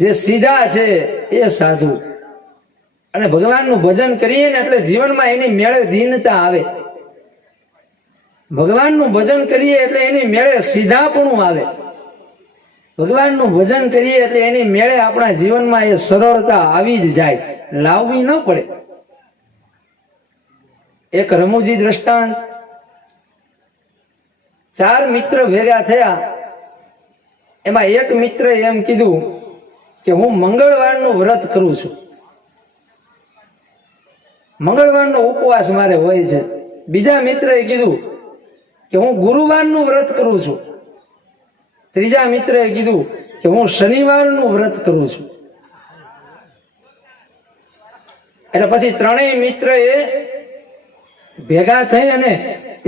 જે સીધા છે એ સાધુ. અને ભગવાનનું ભજન કરીએ ને એટલે જીવનમાં એની મેળે દીનતા આવે. ભગવાનનું ભજન કરીએ એટલે એની મેળે સીધાપણું આવે. ભગવાનનું ભજન કરીએ એટલે એની મેળે આપણા જીવનમાં એ સરળતા આવી જ જાય, લાવવી ન પડે. એક રમૂજી દ્રષ્ટાંત. 4 મિત્ર ભેગા થયા. એમાં એક મિત્રે એમ કીધું કે હું મંગળવારનું વ્રત કરું છું, મંગળવારનો ઉપવાસ મારે હોય છે. બીજા મિત્રએ કીધું કે હું ગુરુવારનું વ્રત કરું છું. ત્રીજા મિત્રએ કીધું કે હું શનિવારનું વ્રત કરું છું. એટલે પછી ત્રણેય મિત્રએ ભેગા થઈ અને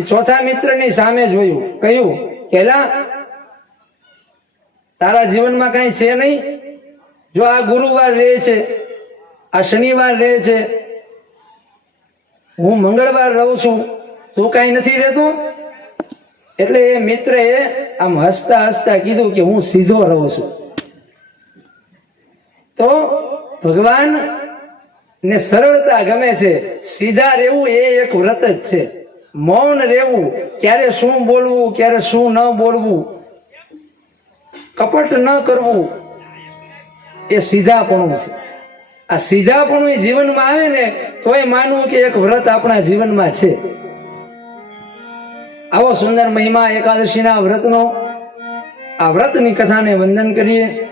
ચોથા મિત્રની સામે જોયું, કહ્યું કે એલા, તારા જીવનમાં કઈ છે નહીં? જો આ ગુરુવાર રહે છે, આ શનિવાર રહે છે, હું મંગળવાર રહું છું, તું કઈ નથી રહેતું? એટલે એ મિત્રએ આમ હસતા હસતા કીધું કે હું સીધો રહું છું. તો ભગવાન ને સરળતા ગમે છે, સીધા રહેવું એ એક વ્રત જ છે. મૌન રહેવું, ક્યારે શું બોલવું, ક્યારે શું ન બોલવું, કપટ ન કરવું, એ સીધાપણું છે. આ સીધાપણું એ જીવનમાં આવે ને તોય માનવું કે એક વ્રત આપણા જીવનમાં છે. આવો સુંદર મહિમા એકાદશીના વ્રતનો. આ વ્રતની કથાને વંદન કરીએ.